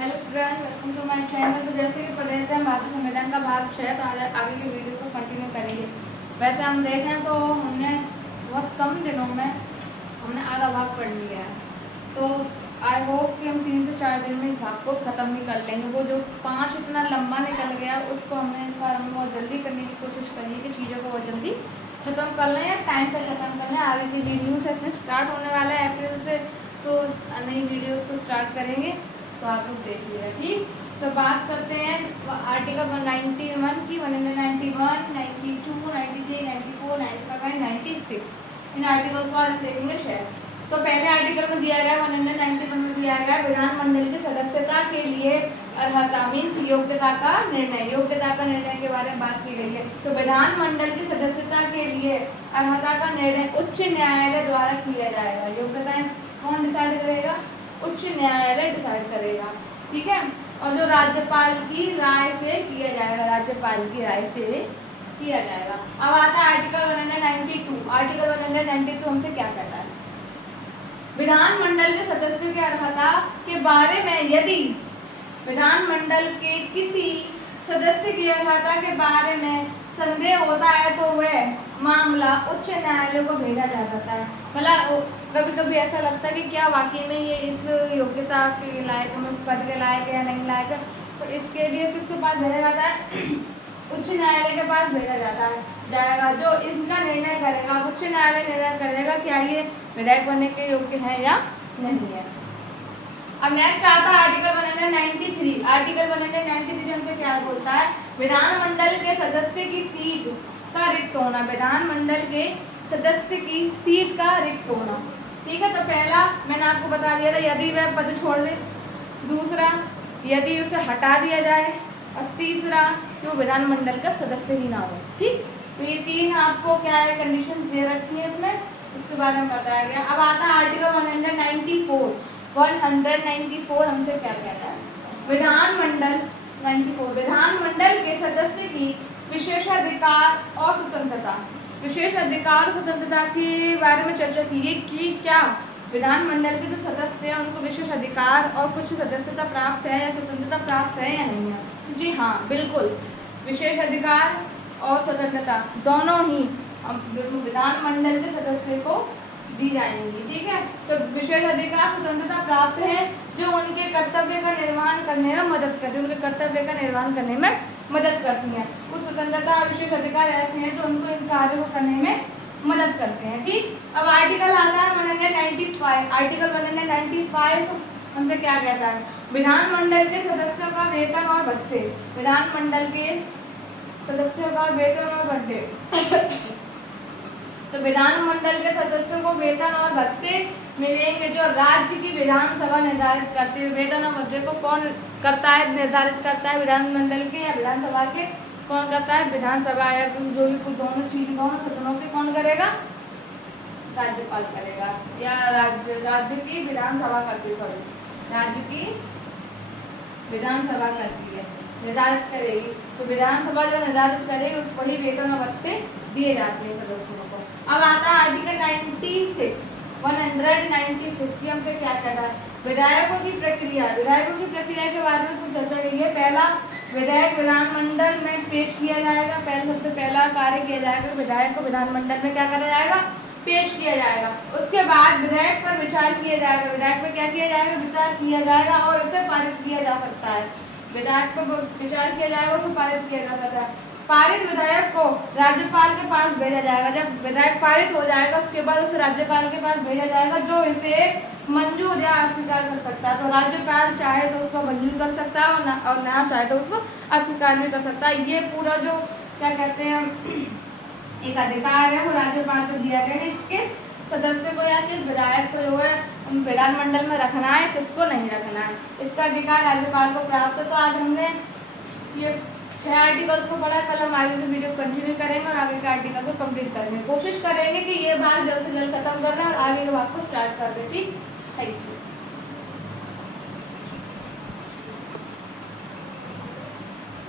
Hello student, welcome to my channel. तो जैसे कि पढ़ रहे थे हम भारतीय संविधान का भाग 6, तो आगे की वीडियो को कंटिन्यू करेंगे। वैसे हम देखें तो हमने बहुत कम दिनों में हमने आधा भाग पढ़ लिया है। तो आई होप कि हम 3 से 4 दिन में इस भाग को ख़त्म भी कर लेंगे। वो जो 5 इतना लंबा निकल गया उसको हमने इस बार हम बहुत जल्दी करने की कोशिश करी कि चीज़ों को बहुत जल्दी ख़त्म कर लें या टाइम पर ख़त्म कर लें। आगे की वीडियो सेक्शन स्टार्ट होने वाला है अप्रैल से, तो नई वीडियोज़ को स्टार्ट करेंगे, तो आप लोग देख लीजिए। ठीक, तो बात करते हैं आर्टिकल 191 की। 191, 92, 93, 94, 95 एंड 96 इन आर्टिकल को आज देखेंगे शेयर। तो पहले आर्टिकल में दिया गया 191 में दिया गया विधानमंडल की सदस्यता के लिए अर्हता मीन्स योग्यता का निर्णय। योग्यता का निर्णय के बारे में बात की गई है। तो विधानमंडल की सदस्यता के लिए अर्हता का निर्णय उच्च न्यायालय द्वारा किया जाएगा। योग्यताएं कौन डिसाइड करेगा? उच्च न्यायालय डिसाइड करेगा। ठीक है, और जो राज्यपाल की राय से किया जाएगा, राज्यपाल की राय से किया जाएगा। अब आता है आर्टिकल 192। आर्टिकल 192 हमसे क्या कहता है? विधानमंडल के सदस्यों की अर्हता के बारे में यदि विधानमंडल के किसी सदस्य की अर्हता के बारे में संदेह होता है तो वह मामला उच्च न्यायालय को भेजा जा सकता है। मतलब कभी कभी ऐसा लगता है कि क्या वाकई में ये इस योग्यता के लायक, हम इस पद के लायक है या नहीं लायक है, तो इसके लिए किसके पास भेजा जाता है? उच्च न्यायालय के पास भेजा जाएगा, जो इनका निर्णय करेगा। उच्च न्यायालय निर्णय करेगा क्या ये विधायक बनने के योग्य है या नहीं है। अब नेक्स्ट आता है आर्टिकल 193। आर्टिकल 193 हमसे क्या बोलता है? विधानमंडल के सदस्य की सीट का रिक्त होना। विधानमंडल के सदस्य की सीट का रिक्त होना। ठीक है, तो पहला मैंने आपको बता दिया था, यदि वह पद छोड़ दे। दूसरा, यदि उसे हटा दिया जाए। और तीसरा, कि वो विधानमंडल का सदस्य ही ना हो। ठीक, तो ये 3 आपको क्या है कंडीशंस दे रखी है इसमें, इसके बारे में बताया गया। अब आता है आर्टिकल 194। 194 हमसे क्या कहता है? विधानमंडल 94 विधानमंडल के सदस्य की विशेषाधिकार और स्वतंत्रता। विशेष अधिकार और स्वतंत्रता के बारे में चर्चा की है कि क्या विधानमंडल के जो सदस्य हैं उनको विशेष अधिकार और कुछ सदस्यता प्राप्त है या स्वतंत्रता प्राप्त है या नहीं है। जी हाँ, बिल्कुल, विशेष अधिकार और स्वतंत्रता दोनों ही विधानमंडल के सदस्य को दी जाएंगी। ठीक है, तो विशेष अधिकार स्वतंत्रता प्राप्त है जो उनके कर्तव्य का निर्वहन करने में मदद करती है, उनके कर्तव्य का निर्वहन करने में मदद करती हैं। कुछ स्वतंत्रता और विशेष अधिकार ऐसे हैं जो उनको इन कार्यों को करने में मदद करते हैं। ठीक, अब आर्टिकल आता है 195। आर्टिकल 195 हमसे क्या कहता है? विधानमंडल के सदस्यों का वेतन और भत्ते। विधानमंडल के सदस्यों का वेतन और भत्ते तो विधानमंडल के सदस्यों को वेतन और भत्ते मिलेंगे जो राज्य की विधानसभा निर्धारित करती है। वेतन और भत्ते को कौन करता है? निर्धारित करता है विधानमंडल के या विधानसभा के? कौन करता है? विधानसभा या जो भी दोनों सदनों के कौन करेगा? राज्यपाल करेगा या राज्य की विधानसभा करती है, सॉरी राज्य की विधानसभा करती है, निर्धारित करेगी। तो विधानसभा जो निर्धारित करेगी उसको ही वेतन और भत्ते दिए जाते हैं सदस्यों को। अब आता है आर्टिकल 96। 196 की हमसे क्या कहता है? विधायकों की प्रक्रिया। विधायकों की प्रक्रिया के बारे में कुछ चर्चा की है। पहला, विधायक विधानमंडल में पेश किया जाएगा। सबसे पहला कार्य किया जाएगा, विधायक को विधानमंडल में क्या करा जाएगा? पेश किया जाएगा। उसके बाद विधायक पर विचार किया जाएगा। विधायक पर क्या किया जाएगा? विचार किया जाएगा और उसे पारित किया जा सकता है। विधायक पर विचार किया जाएगा, उसे पारित किया जा सकता है। पारित विधायक को राज्यपाल के पास भेजा जाएगा। जब विधायक पारित हो जाएगा उसके बाद उसे राज्यपाल के पास भेजा जाएगा जो इसे मंजूर या अस्वीकार कर सकता है। तो राज्यपाल चाहे तो उसको मंजूर कर सकता है और ना चाहे तो उसको अस्वीकार भी कर सकता है। ये पूरा जो क्या कहते हैं एक अधिकार है वो राज्यपाल को दिया गया है। किस सदस्य को या किस विधायक को जो है विधानमंडल में रखना है, किसको नहीं रखना है, इसका अधिकार राज्यपाल को प्राप्त है। तो आज हमने ये 6 आर्टिकल्स को पढ़ा। कल हम आगे की वीडियो कंटिन्यू करेंगे और आगे के आर्टिकल को कंप्लीट करेंगे। कोशिश करेंगे कि ये भाग जल्द से जल्द खत्म करना और आगे के भाग को स्टार्ट कर दें। ठीक, थैंक यू।